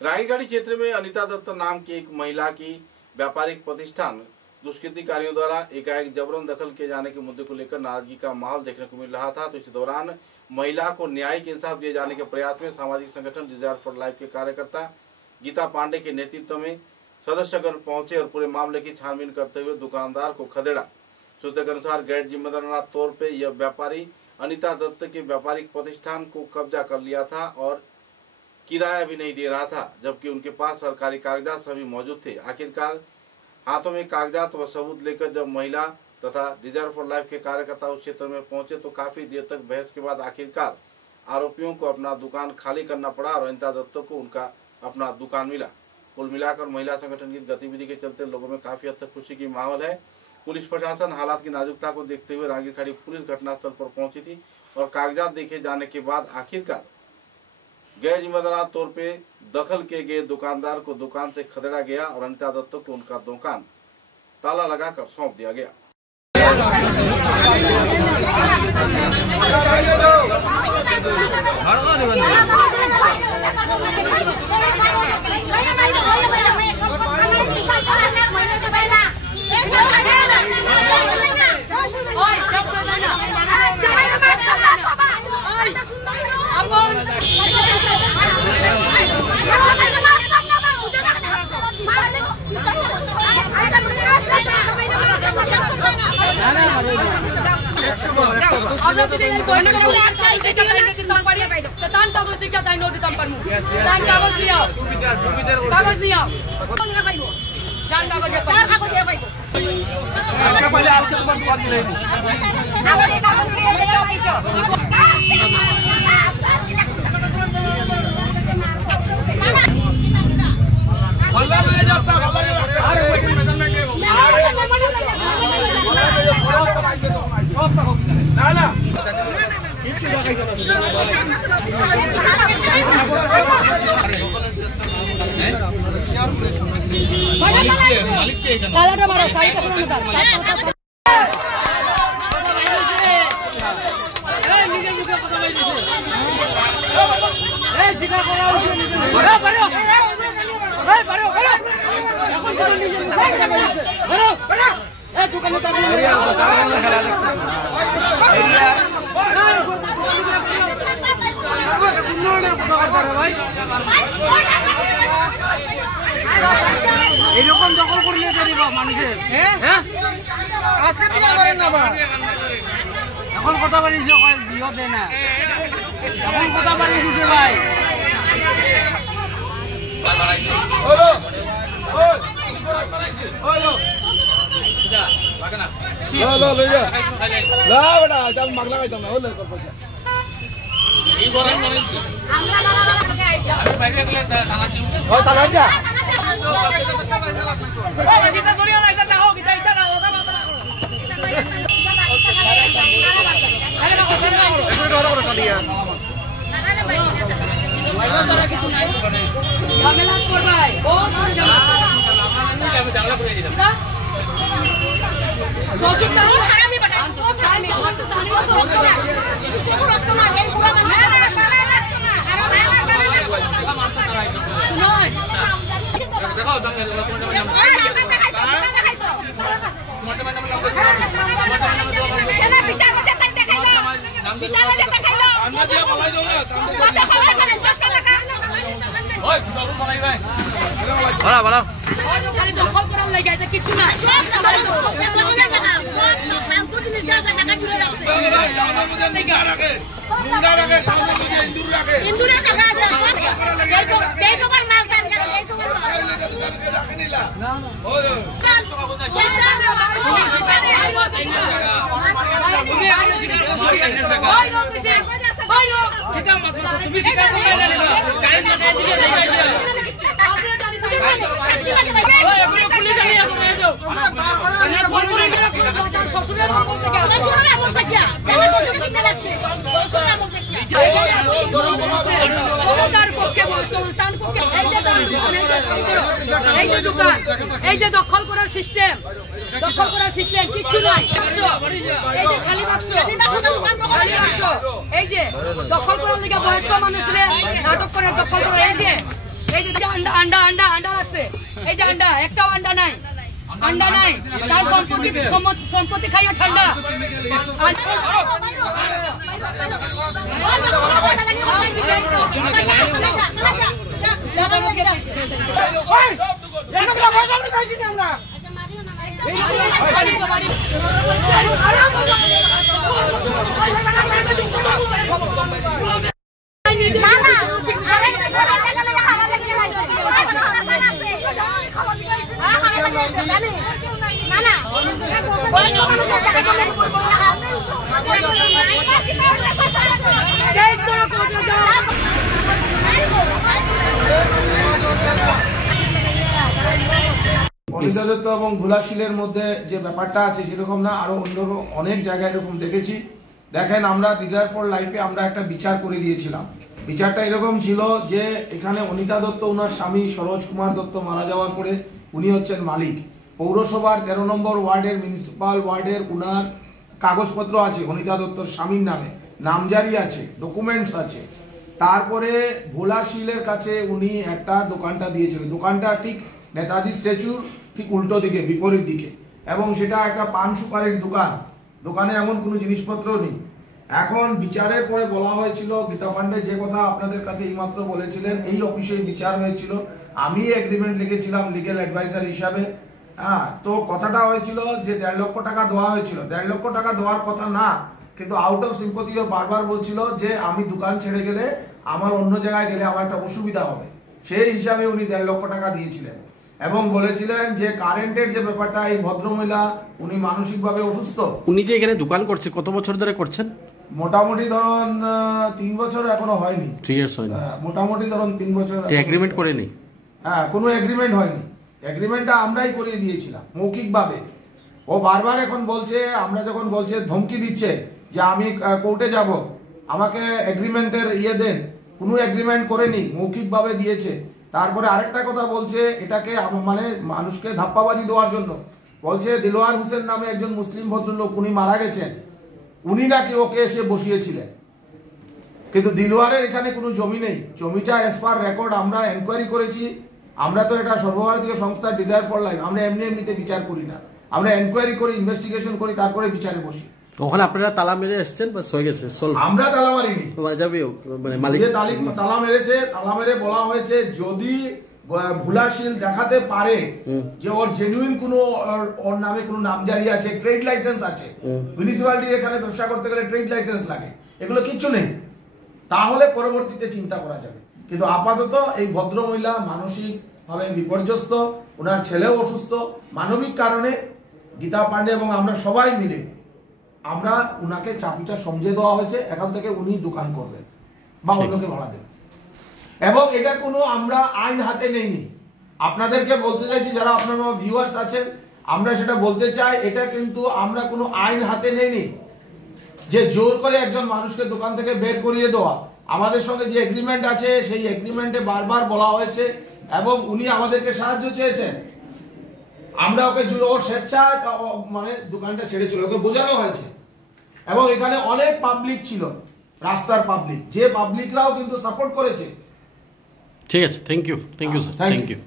रायगढ़ क्षेत्र में अनीता दत्त नाम की एक महिला की व्यापारिक प्रतिष्ठान दुष्कृतिकारियों द्वारा एकाएक जबरन दखल किए जाने के मुद्दे को लेकर नाराजगी का माहौल देखने को मिल रहा था। तो इस दौरान महिला को न्यायिक इंसाफ दिए जाने के प्रयास में सामाजिक संगठन डिजायर फॉर लाइफ के कार्यकर्ता गीता पांडे के नेतृत्व में सदस्यगण पहुंचे और पूरे मामले की छानबीन करते हुए दुकानदार को खदेड़ा। सूत्रों के अनुसार गैर जिम्मेदाराना तौर पर यह व्यापारी अनीता दत्त के व्यापारिक प्रतिष्ठान को कब्जा कर लिया था और किराया भी नहीं दे रहा था, जबकि उनके पास सरकारी कागजात सभी मौजूद थे। आखिरकार हाथों में कागजात व सबूत लेकर जब महिला तथा डिजायर फॉर लाइफ के कार्यकर्ता उस क्षेत्र में पहुंचे तो काफी देर तक बहस के बाद आखिरकार आरोपियों को अपना दुकान खाली करना पड़ा और अनीता दत्त को उनका अपना दुकान मिला। कुल मिलाकर महिला संगठन की गतिविधि के चलते लोगों में काफी हद तक खुशी की माहौल है। पुलिस प्रशासन हालात की नाजुकता को देखते हुए रांगी खड़ी पुलिस घटनास्थल पर पहुंची थी और कागजात देखे जाने के बाद आखिरकार गैर जिम्मेदाराना तौर पे दखल किए गए दुकानदार को दुकान से खदेड़ा गया और अनीता दत्त को उनका दुकान ताला लगाकर सौंप दिया गया। এরকম দখল করলে দেরিবা মানুষের হ্যাঁ আজকে দিলা করেন না বা এখন কথা বলিছ কয় দিও দে না এখন কথা বলিছ ভাই ওলো ওই বানাইছে ওলো যা লাগে না লো লই যা লা বেটা চল মাগ লাগাইতাম না ওলে কর পয়সা এই গরম মানে আমরা লাগা আইছা আমি বাইরে গেলে তালা দিও ও তালা যা kita tuloy na ita tao kita ita na oda na ale ba ko kare ako ito dora ko kaliya nakana ba ina dora kitu nai ঝামেলা করবাই ও ধরে ঝামেলা আমি জানলা করে দিলাম kita সসুক না হারামি বটা ও খালি আমার তো জানি ও তো সেগুলো রাখতো না এই পুরো না রাখতো না শুনো দেখো দাম করে তোমার কেন বিচার মতে তাই দেখাইলো বিচার মতে দেখাইলো আমরা দিয়ে বলাই দাও না কত খাওয়া খালি 10 টাকা ওই সব বলাই ভাই বলা বলা ওই তো খালি দখল করার লাগি এটা কিছু না সব খালি দখল করার লাগি না সব শাম্পু জিনিস দাও টাকা জুড়ে রাখছে আমার মধ্যে লাগি রাখে মুন্ডা রাখে সামনে যদি ইন্দুরে টাকা দাও এই তো মাল কান করে এই তো রাখে নিলা না না ওই এই যে দখল করার সিস্টেম কিছু নাই এই যে খালি বাক্স এই যে দখল করার লিগে বয়স্ক মানুষরে নাটক করে দখল করে এই যে এই যে আন্ডা আছে, এই যে আন্ডা, একটাও আন্ডা নাই, তার সম্পত্তি খাইয়া ঠান্ডা। অনিতা দত্ত এবং ভোলা শীলের মধ্যে যে ব্যাপারটা আছে সেরকম না, আরো অন্য অনেক জায়গায় এরকম দেখেছি। দেখেন, আমরা ডিজায়ার ফর লাইফে আমরা একটা বিচার করে দিয়েছিলাম। বিচারটা এরকম ছিল যে এখানে অনিতা দত্ত ওনার স্বামী সরোজ কুমার দত্ত মারা যাওয়ার পরে উনি হচ্ছেন মালিক। পৌরসভার 13 নম্বর ওয়ার্ডের মিউনিসিপাল ওয়ার্ডের উনার কাগজপত্র আছে অনিতা দত্তর স্বামীর নামে, নামজারি আছে, ডকুমেন্টস আছে। তারপরে ভোলা শীলের কাছে উনি একটা দোকানটা দিয়েছিলেন, দোকানটা ঠিক নেতাজি স্ট্যাচুর ঠিক উল্টো দিকে, বিপরীত দিকে, এবং সেটা একটা পান সুপারির দোকান। দোকানে এমন কোনো জিনিসপত্র নেই। এখন বিচারের পরে বলা হয়েছিল, গীতা পান্ডে যে কথা আপনাদের কাছে এইমাত্র বলেছিলেন, এই অফিসে বিচার হয়েছিল, আমি এগ্রিমেন্ট লিখেছিলাম লিগেল অ্যাডভাইজার হিসাবে। হ্যাঁ, তো কথাটা হয়েছিল যে 1.5 লক্ষ টাকা দেওয়া হয়েছিল। 1.5 লক্ষ টাকা দেওয়ার কথা না, কিন্তু আউট অফ সিম্পথিও বারবার বলছিল যে আমি দোকান ছেড়ে গেলে, আমার অন্য জায়গায় গেলে আমার একটা অসুবিধা হবে, সেই হিসাবে উনি 1.5 লক্ষ টাকা দিয়েছিলেন এবং বলেছিলেন যে কারেন্টের যে ব্যাপারটা, এই ভদ্রমহিলা উনি মানসিকভাবে অসুস্থ। উনি যে এখানে দোকান করছে কত বছর ধরে করছেন? মোটামুটি ধরুন 3 বছর এখনো হয়নি। 3 ইয়ার্স হয়নি, মোটামুটি ধরুন 3 বছর। এগ্রিমেন্ট করেনি? হ্যাঁ, কোনো এগ্রিমেন্ট হয়নি। এগ্রিমেন্টটা আমরাই করিয়ে দিয়েছিলাম মৌখিকভাবে। ও বারবার এখন বলছে, আমরা যখন বলছে, ধমকি দিচ্ছে যে আমি কোর্টে যাব, আমাকে এগ্রিমেন্টের দেন। কোনো এগ্রিমেন্ট করেনি, মৌখিকভাবে দিয়েছে। তারপরে আরেকটা কথা বলছে, এটাকে মানে মানুষকে ধাপ্পাবাজি দেওয়ার জন্য বলছে দিলওয়ার হোসেন নামে একজন মুসলিম ভদ্রলোক, উনি মারা গেছেন, উনি নাকি ওকে এসে বসিয়েছিলেন। কিন্তু দিলওয়ারের এখানে কোনো জমি নেই। জমিটা এস পার রেকর্ড আমরা এনকোয়ারি করেছি। আমরা তো এটা সর্বভারতীয় সংস্থা ডিজায়ার ফর লাইফ, আমরা এমনিতে বিচার করি না, আমরা এনকোয়ারি করি, ইনভেস্টিগেশন করি, তারপরে বিচারে বসি। ওখানে আপনারা তালা মেরে এসেছেন, বাস হয়ে গেছে, সলভ? আমরা তালা মারিনি, যাবে মানে মালিক তালা মেরেছে। তালা মেরে বলা হয়েছে যদি ভোলা শীল দেখাতে পারে যে ওর জেনুইন কোনো, ওর নামে কোনো নামজারি আছে, ট্রেড লাইসেন্স আছে, মিউনিসিপ্যালিটির এখানে ব্যবসা করতে গেলে ট্রেড লাইসেন্স লাগে, এগুলো কিচ্ছু নেই, তাহলে পরবর্তীতে চিন্তা করা যাবে। কিন্তু আপাতত এই ভদ্রমহিলা মানসিক ভাবে বিপর্যস্ত, ওনার ছেলেও অসুস্থ, মানবিক কারণে গীতা পান্ডে এবং আমরা সবাই মিলে আমরা উনাকে চাবিটা সমঝে দেওয়া হয়েছে, এখান থেকে উনি দোকান করবেন বা অন্যকে ভাড়া দেবেন। এবং এটা কোনো আমরা আইন হাতে নেইনি। আপনাদেরকে বলতে চাইছি, যারা আপনার ভিউয়ার্স আছেন, আমরা সেটা বলতে চাই, এটা কিন্তু আমরা কোনো আইন হাতে নেইনি যে জোর করে একজন মানুষকে দোকান থেকে বের করিয়ে দেওয়া। আমাদের সঙ্গে যে এগ্রিমেন্ট আছে, সেই এগ্রিমেন্টে বারবার বলা হয়েছে এবং উনি আমাদেরকে সাহায্য চেয়েছেন। আমরা ওকে ওর স্বেচ্ছা মানে দোকানটা ছেড়েছিল, ওকে বোঝানো হয়েছে। এবং এখানে অনেক পাবলিক ছিল, রাস্তার পাবলিক, যে পাবলিকরাও কিন্তু সাপোর্ট করেছে। ঠিক আছে, thank you sir, thank you.